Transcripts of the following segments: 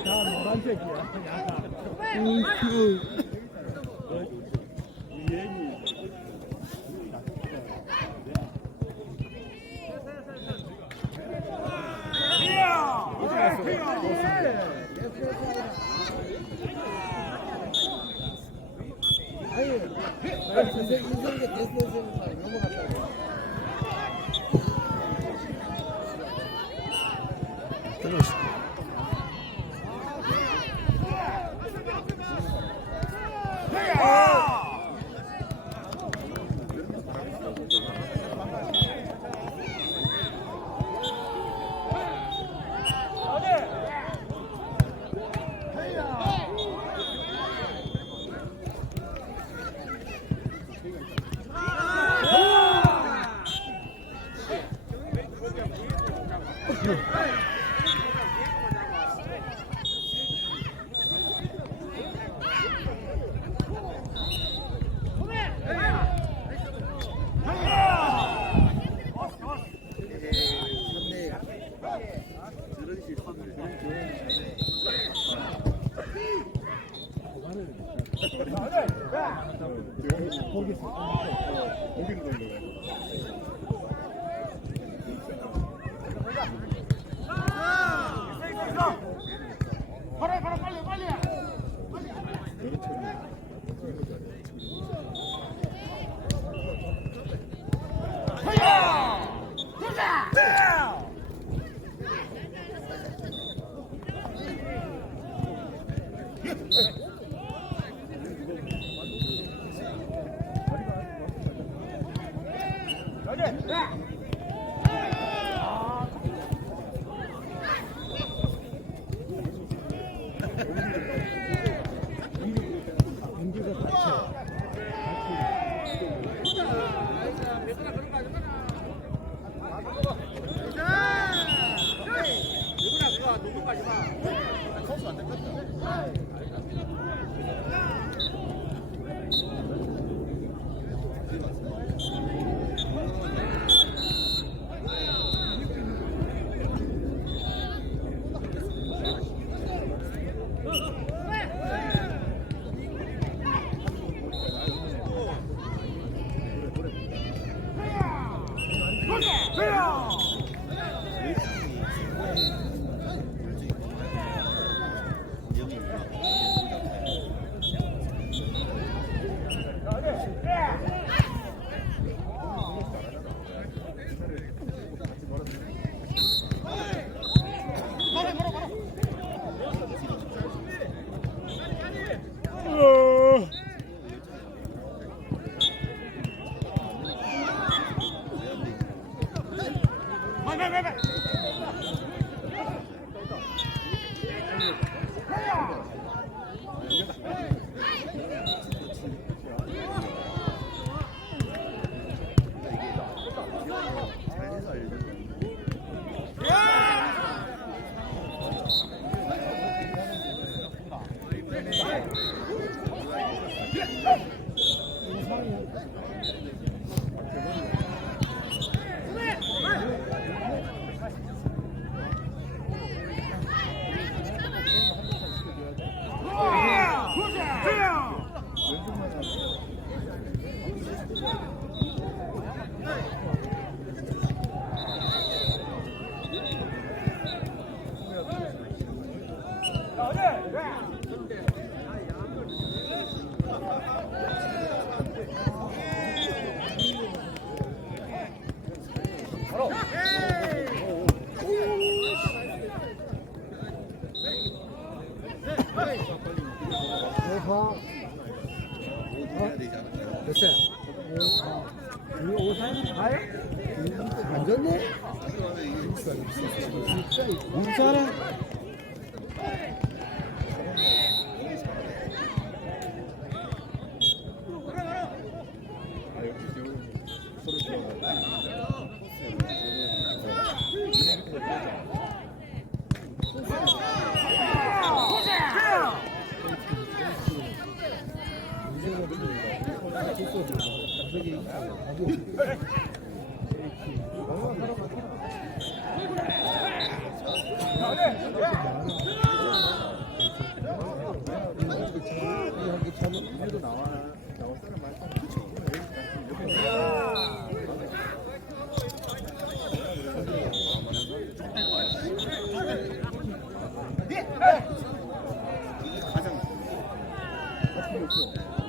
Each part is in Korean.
이다 노란색이야. 아니, 인생의 데스티네이션을 넘어갔다고. 됐어요. 오산 가요? 안 좋네? 울산은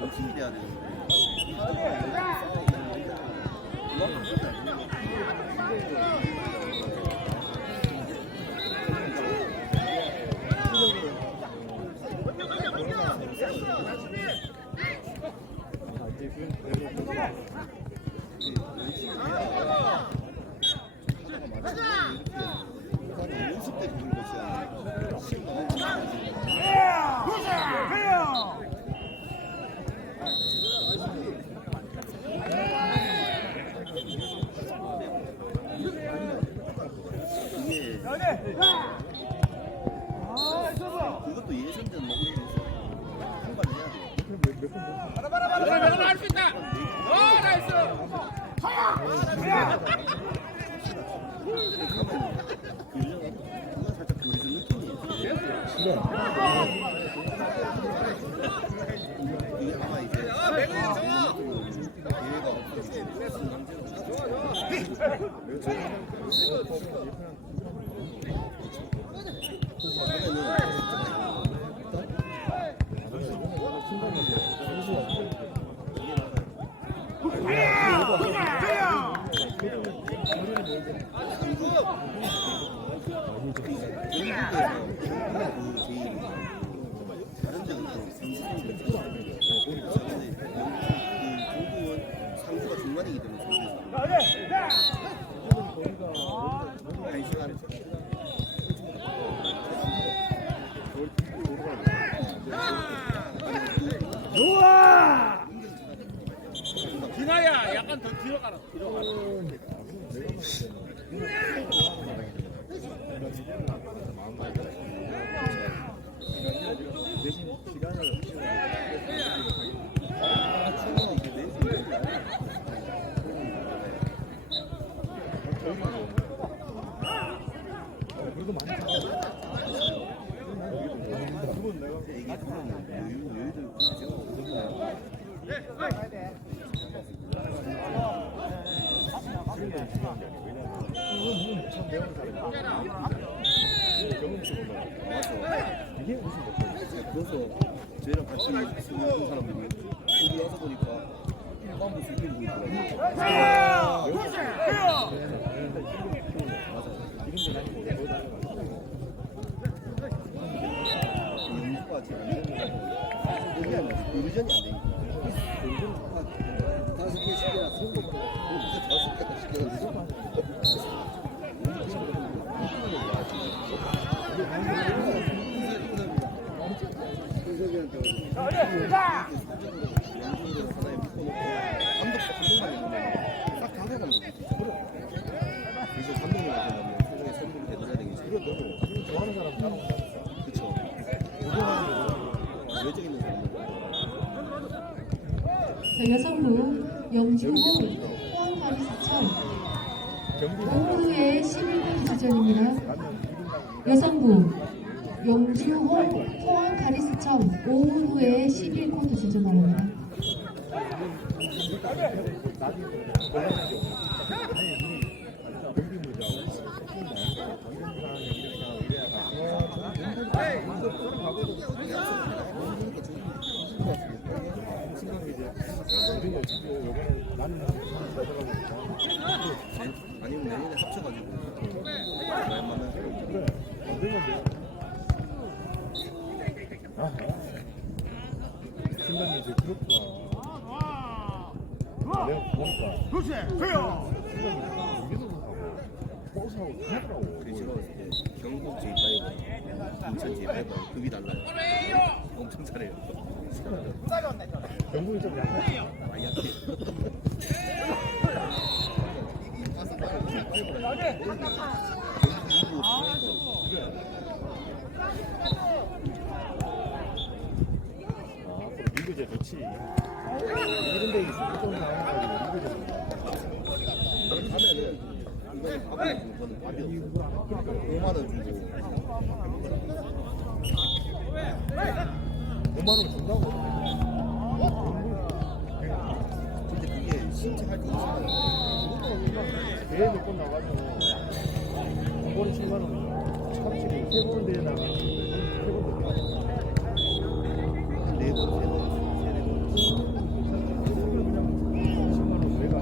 열심히 돼야 되는데. 연습 때 그런 그것도 예선전 뭐 이런 거 한발 해야 돼. 할수 있다. 나이스. 그건 살짝 교리전 느낌이에요. 네. 그게 아마 이제 대회가 다른 데는 상주가 중간이기 때문에 좋아. 진아야, 약간 더 뒤로 가라. 뒤로 가라. 이게 무슨 그래서 쟤랑 같이 있는 사람들이 여기 와서 보니까 일반부 수준이 보이더라고요. 연구가 지금 안 되는 거 여기 안 돼. 요리전이 안 되니까. 다섯 개 시켜라. 다섯 개가 시켜가지고. 여성부 영주호 포항가리사천 오후에 11분 주전입니다. 여성부 영주호 포항가리사천 오후에 11분 주전합니다. 아니면 내년에 합쳐가지고 웬만하면 생각이 이제 그렇구나. 내가 보니까 그렇지. 그래요. 버스하고 다 하더라고. 우리 제가 봤을 때 경북 J5, 인천 J5 급이 달라요. 엄청 잘해요. 영국이 좀 약해. 많이 약해. 아, 그럼 민규제 좋지. 이런 데 있으면 좀 나오는 5만 원 준다고. 근데 그게 신체 할때 20만 원. 대회 몇 번 나가지고 한 번에 7만 원. 참치를 3번 대회 나가서 3번 대회. 네 번, 세 번, 세네 번. 그냥 10만 원 내가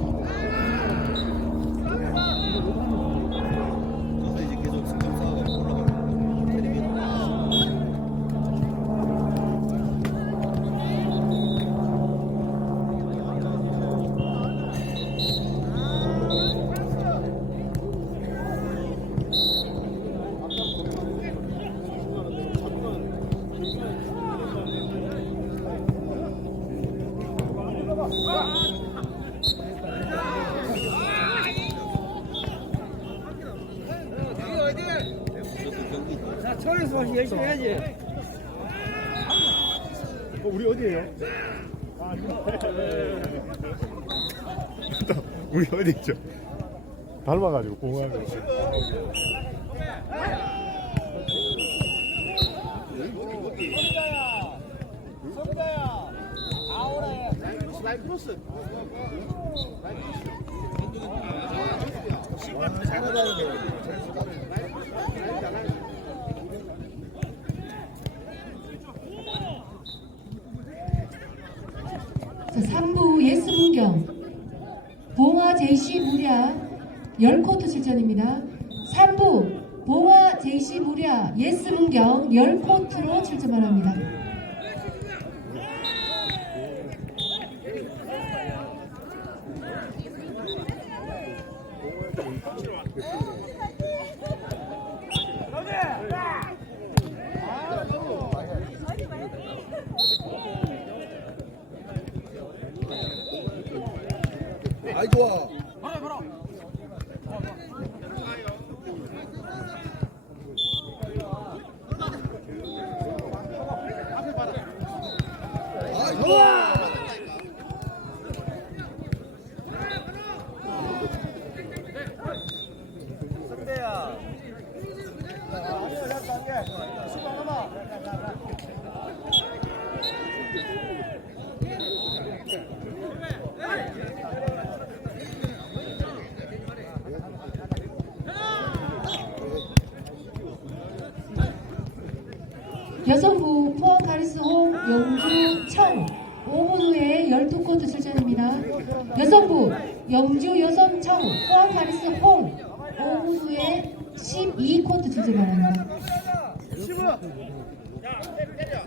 그래서 이제 계속 승점 쌓아가 올라가고 텔레비전 무조건 경기 있다. 자, 초에서 마시 열심히 해야지. 우리 어디에요? 우리 어디 있죠? 닮아가지고 공항에. 성다야. 아우라야. 슬라이드 크로스. 자, 3부 예스문경 봉화 JC 무랴 10코트 출전입니다. 3부 봉화 JC 무랴 예스문경 10코트로 출전을 합니다. 아이 좋아. 아이 좋아. 성대야. 여성부 포항 가리스 홍 영주 청 5분 후에 12코트 출전입니다. 여성부 영주 여성청 포항 가리스 홍 5분 후에 12코트 출전합니다. 15. 야, 때려.